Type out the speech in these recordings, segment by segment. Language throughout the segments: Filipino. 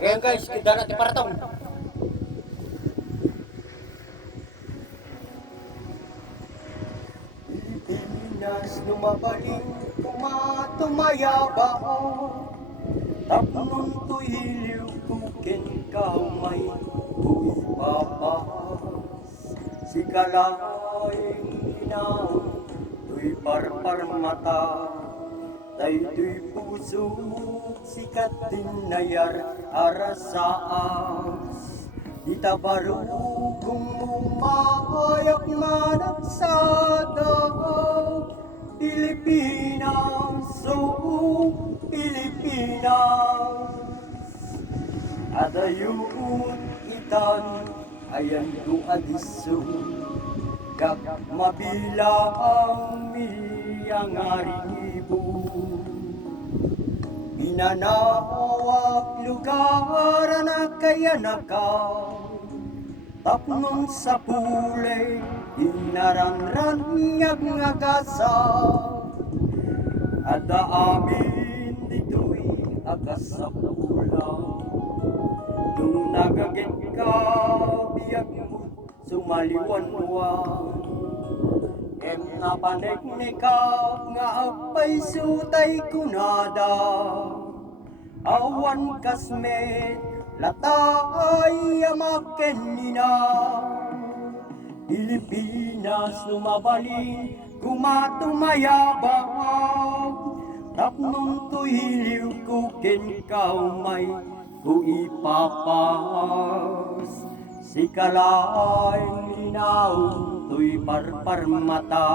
Ayan guys, kita natin paratong. Pilipinas lumabaling, tumatumayabang. Tapnon to'y hiliw, kukin kamay, tu'y papas. Si kalaing inang, tu'y parpar mata. Daytoy puso, sikat din nayar, arasaas. Itabarugong umayak managsada. Pilipinas, oh Pilipinas. Adayut itan, ayan ko adiso. Kag mabilang miyang aribo. Pinanawak lugar na kaya nakaw. Tapnon sa pulay, inaranran ngag ngagasaw. Ada amin dito'y agasapulang. Nung nagagit ka, biyag mo sumaliwanwan. Em napanek ni ka, nga apay sutay kunada. Awan kasmet, latay amaken nina. Pilipinas lumabalin, kumatumayabang. Tapnon to'y hiliw kukin kaumay, ku ipapas. Si kalaing linaw, to'y parpar mata.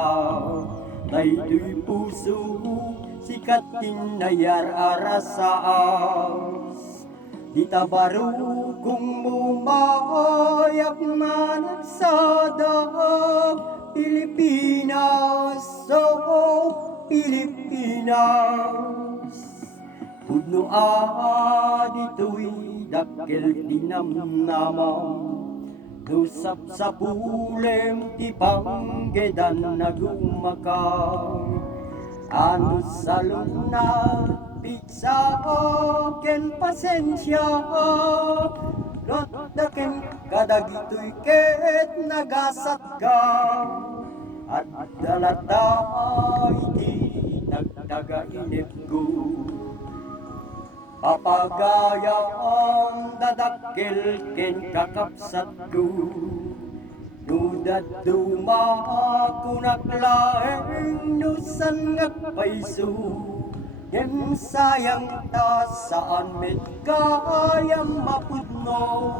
Daytoy puso, sikat tinayar arasaas. Itabarugong mumayak managsadag. Pilipinas, oh Pilipinas. Pudno dito'y dakkel tinamnamam. Nusap sa pulem ti panggedan nagumakay. Ano sa luna, pizza ken pasensya. Lot daken kadagitoy ket nagasat ka. At dalata iti nagdaga inip ko. Papagayang dadakkel ken kakapsat ko. Nudad dumakunaklaeng nusan ngagpaiso. Yen sayang ta saan met kayang mapudno.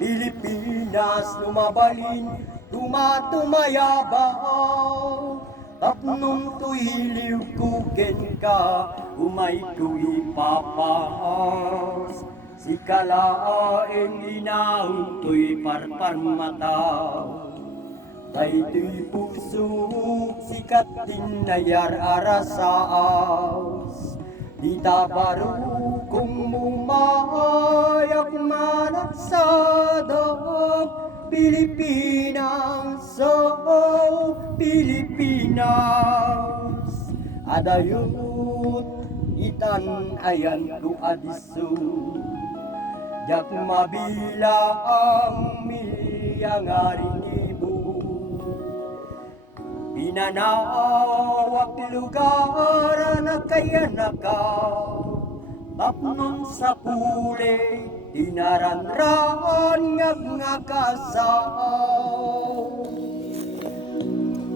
Pilipinas lumabalin, tumatumayabang. Tapnon to'y hiliw kuken ka, umay to'y papas. Si kalaeng inaon to'y parpar mata. Daytoy puso, sikat tinayar arasaas. Di tabarugong mumayak managsadag. Pilipinas, oh Pilipinas. Adayut itan ayan ko adiso. Jak mabila ang miyang arinibo. Pinanawak lugar na kaya nakaw. Tapnon sa pulay, tinaranran ngag ngakasaw.